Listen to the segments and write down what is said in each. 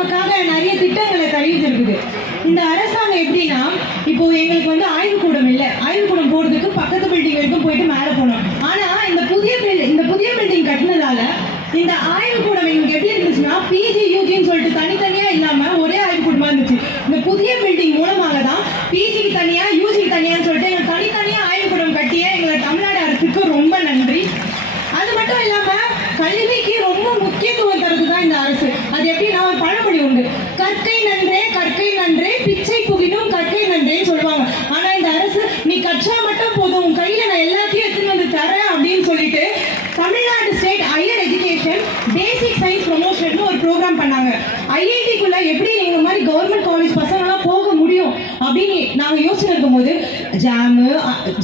நமக்காக நிறைய திட்டங்களை தெரிவிச்சிருக்குது. இந்த அரசாங்கம் எப்படின்னா, இப்போ எங்களுக்கு வந்து ஆய்வுக்கூடம் இல்லை, ஆய்வுக்கூடம் போறதுக்கு பக்கத்து பில்டிங் வரைக்கும் போயிட்டு மேலே போனோம். ஆனா இந்த புதிய பில்டிங் கட்டினதால இந்த ஆய்வுக்கூடம் எங்களுக்கு எப்படி இருந்துச்சுன்னா, பிஜி யூஜின்னு சொல்லிட்டு தனித்தனியா இல்லாம ஒரே ஆய்வுக்கூடமா இருந்துச்சு. இந்த புதிய பில்டிங் மூலமாக தான் பிஜிக்கு தனியா யூஜிக்கு தனியான்னு சொல்லிட்டு எங்களுக்கு தனித்தனியா ஆய்வுக்கூடம் கட்டிய எங்களை தமிழ்நாடு அரசுக்கு ரொம்ப நன்றி. அது மட்டும் இல்லாம கல்விக்கு ரொம்ப முக்கியத்துவம் தருதுதான் இந்த அரசு. அது எப்படின்னா, ஒரு பழமொழி உண்டு, கற்கை நன்றே பிச்சை புகினும் கற்கை நன்றேன்னு சொல்லுவாங்க. ஆனா இந்த அரசு, நீ கற்றா மட்டும் போதும், உன் கையில நான் எல்லாத்தையும் எடுத்துன்னு வந்து தரேன் அப்படின்னு சொல்லிட்டு Tamil Nadu state higher education basic science promotion ஒரு ப்ரோக்ராம் பண்ணாங்க. ஐஐடிக்குள்ள எப்படி நீங்க மாதிரி கவர்மெண்ட் காலேஜ் பசங்களாம் போக முடியும் அப்படின்னு நாங்க யோசிச்சு இருக்கும் போது,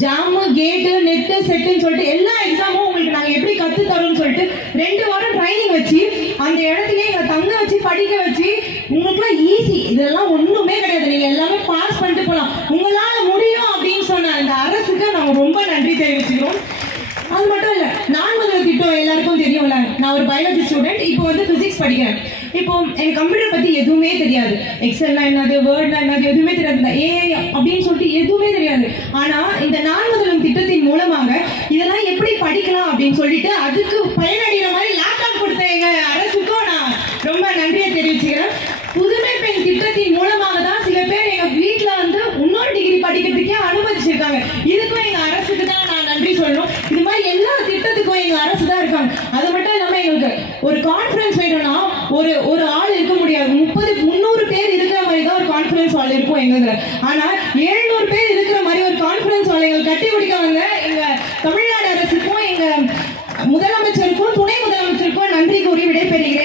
ஜாமு கேட்டு நெட்டு செட்டுன்னு சொல்லிட்டு எல்லா எக்ஸாமும் உங்களுக்கு நாங்க எப்படி கத்து தரோம்னு சொல்லிட்டு 2 வாரம் ட்ரைனிங் வச்சு அந்த இடத்துல எங்க தங்க வச்சு படிக்க வச்சு, உங்களுக்குலாம் ஈஸி, இதெல்லாம் ஒண்ணுமே கிடையாது, நீங்க எல்லாமே பாஸ் பண்ணிட்டு போலாம், உங்களால முடியும் அப்படின்னு சொன்ன அந்த அரசுக்கு நாங்க ரொம்ப நன்றி தெரிவிச்சுக்கிறோம். அது மட்டும் இல்ல, 4 திட்டம் எல்லாருக்கும் தெரியும்ல. நான் ஒரு பயாலஜி ஸ்டூடெண்ட், இப்போ வந்து பிசிக்ஸ் படிக்கிறேன். இப்போ எனக்கு கம்ப்யூட்டர் பத்தி எதுவுமே தெரியாது, எக்ஸல்னா என்னது, வேர்ட்னா என்னது, எதுவுமே தெரியாது, ஏஐ அப்படின்னு சொல்லிட்டு எதுவுமே தெரியாது. ஆனா இந்த 4 திட்டத்தின் மூலமாக இதெல்லாம் எப்படி படிக்கலாம் அப்படின்னு சொல்லிட்டு அதுக்கு பயனடைகிற மாதிரி லேப்டாப் கொடுத்த எங்க அரசுக்கும் நான் ரொம்ப நன்றியை தெரிவிச்சுக்கிறேன். புதுமை பெண் திட்டத்தின் மூலமாக தான் சில பேர் எங்க வீட்டுல வந்து இன்னொரு டிகிரி படிக்கிறதுக்கே அனுமதிச்சிருக்காங்க. இதுக்கும் எங்க அரசுக்கு தான் நான் நன்றி சொல்லணும். இது மாதிரி எல்லா திட்டத்துக்கும் எங்க அரசு தான் இருக்காங்க. அது மட்டும் இல்லாம எங்களுக்கு ஒரு கான்ஃபரன்ஸ் வேணும்னா ஒரு ஆள் இருக்க முடியாது, 300 பேர் இருக்கிற மாதிரி தான் ஒரு கான்ஃபரன்ஸ் ஹால் இருக்கும் எங்க. ஆனா 700 பேர் இருக்கிற மாதிரி ஒரு கான்ஃபரன்ஸ் ஹால் எங்களுக்கு கட்டி பிடிக்க வந்த எங்க தமிழ்நாடு அரசுக்கும் எங்க முதலமைச்சருக்கும் துணை முதலமைச்சருக்கும் நன்றி கூறி விடைபெறுகிறேன்.